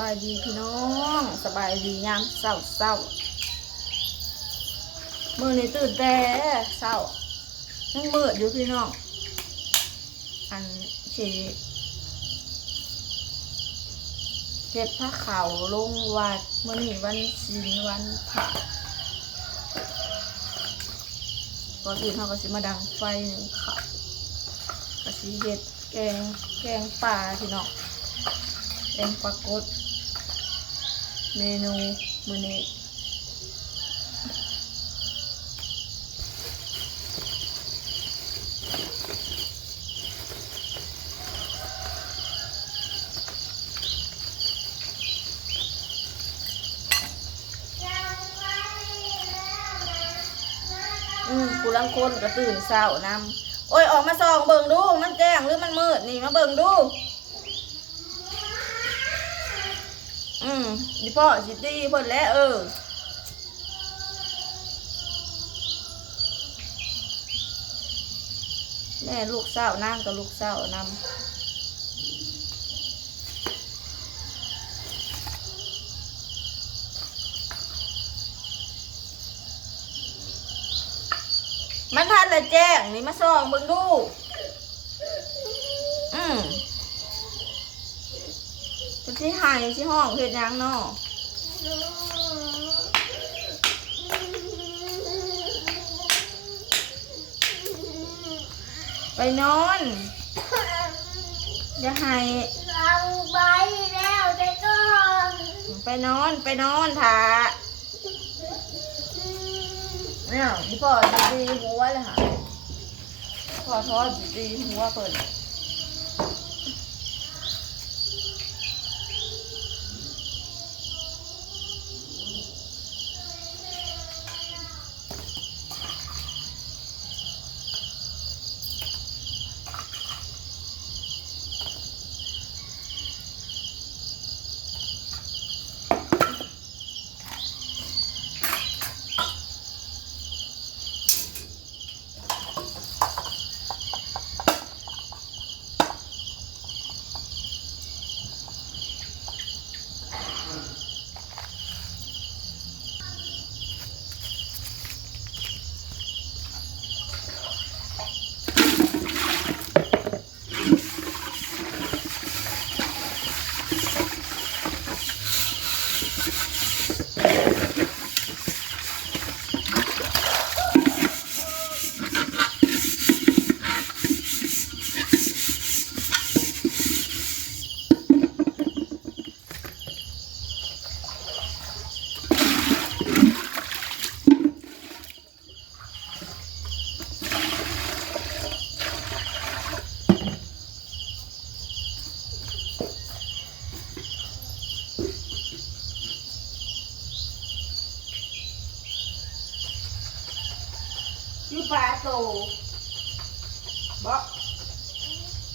บายดีพี่น้องสบายดียามเศร้ามื้อนี้ตื่นแต่เศร้ายังมืดอยู่พี่น้องอันที่เก็บผ้าขาวลงวัดมื้อนี้วันศีลวันพระก่อนอื่นเขาก็สิมาดังไฟหนึ่งข้าวก็สิเฮ็ดแกงปลาพี่น้องแกงปลากดเมนูมื้อนี้กูลังคนก็ตื่นเช้านำโอ้ยออกมาส่องเบิ่งดูมันแจ้งหรือมันมืดนี่มาเบิ่งดูดิพ่อสิตีเพิ่นแล้วแม่ลูกเช้านางกับลูกเช้านำมันทันละแจ้งนี่มาส่องเบิ่งดูเป็นที่หายที่ห้องเฮ็ดหยังเนาะไปนอนอย่าให้เราไปแล้วไปก่อนไปนอนถ่าเนี่ยพี่พ่อดีหัวเลยค่ะพ่อทอดดีหัวเปิดยูปลาโตบ่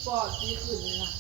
ปอดดีขึ้นนะ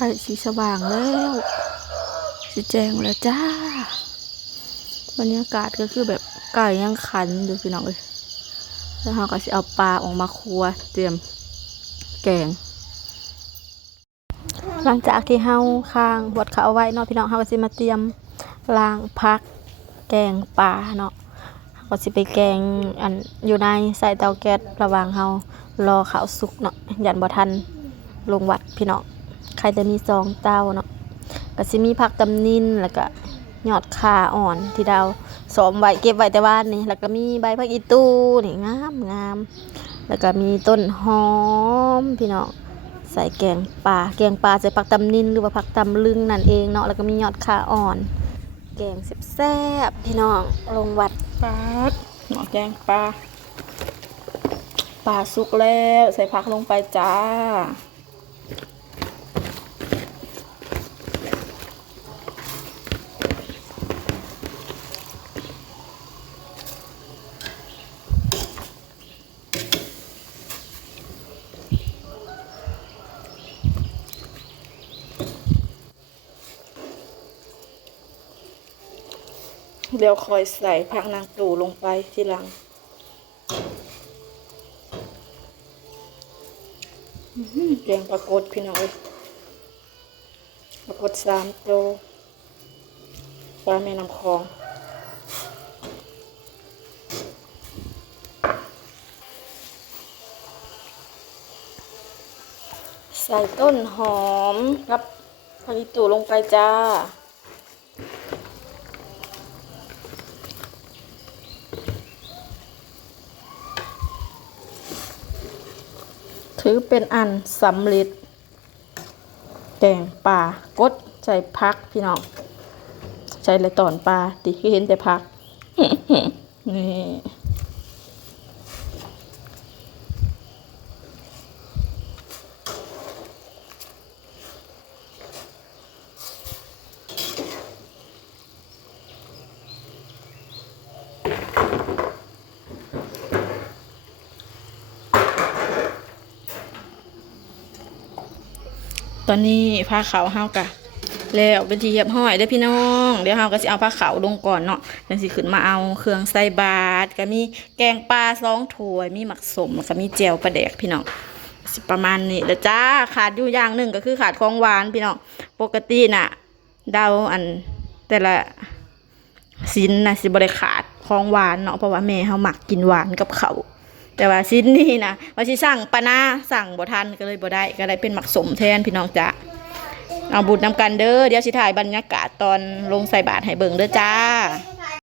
ก่สีสว่างแล้วสีแจงแล้วจ้าบรรยากาศก็คือแบบไก่ยังขันอยู่พี่น้องเลยแล้วเราก็จะเอาปลาออกมาคั่วเตรียมแกงหลังจากที่เฮาค้างบดเขาเอาไว้เนาะพี่น้องเฮาก็สิมาเตรียมล้างพักแกงปลาเนาะก็สิไปแกงอันอยู่ในใส่เตาแก๊สระหว่างเฮารอข้าวสุกเนาะยันบ่ทันลงวัดพี่น้องใครจะมี2 เตาเนาะก็สิมีผักตำนินแล้วก็ยอดข่าอ่อนที่ดาวซ้อมไว้เก็บไว้แต่ว่านนี่แล้วก็มีใบผักอีตูนี่งามแล้วก็มีต้นหอมพี่น้องใส่แกงปลาใส่ผักตำนินหรือว่าผักตำลึงนั่นเองเนาะแล้วก็มียอดข่าอ่อนแกงแซ่บๆพี่น้องลงวัดปลาหม้อแกงปลาสุกแล้วใส่ผักลงไปจ้าเดี๋ยวคอยใส่ผักนางตู่ลงไปทีหลังแกงปลากดพี่น้องปลากด3 ตัวปลาแม่น้ำคลองใส่ต้นหอมครับผักอีตู่ลงไปจ้าถือเป็นอันสำเร็จแกงปลากดใส่พักพี่น้องใส่เลยตอนปลาติเห็นแต่พัก นี่ตอนนี้ผ้าขาวเฮากะแล้วเป็นที่เรียบร้อยเด้อพี่น้องเดี๋ยวเฮาก็สิเอาผ้าขาวลงก่อนเนาะจังสิขึ้นมาเอาเครื่องใส่บาตรก็มีแกงปลา2 ถ้วยมีหมักสมแล้วก็มีแจ่วปลาแดกพี่น้องสิประมาณนี้แล้วจ้าขาดอยู่อย่างหนึ่งก็คือขาดของหวานพี่น้องปกติน่ะเดาอันแต่ละชิ้นน่ะสิบ่ได้ขาดของหวานเนาะเพราะว่าแม่เฮามักกินหวานกับข้าวแต่ว่าชิ้นนี้นะว่าสิสั่งปะนาสั่งบ่ทันก็เลยบ่ได้ก็ได้เป็นหมักสมแทนพี่น้องจ้าเอาบุญนำกันเด้อเดี๋ยวสิถ่ายบรรยากาศตอนลงใส่บาตรให้เบิ่งเด้อจ้า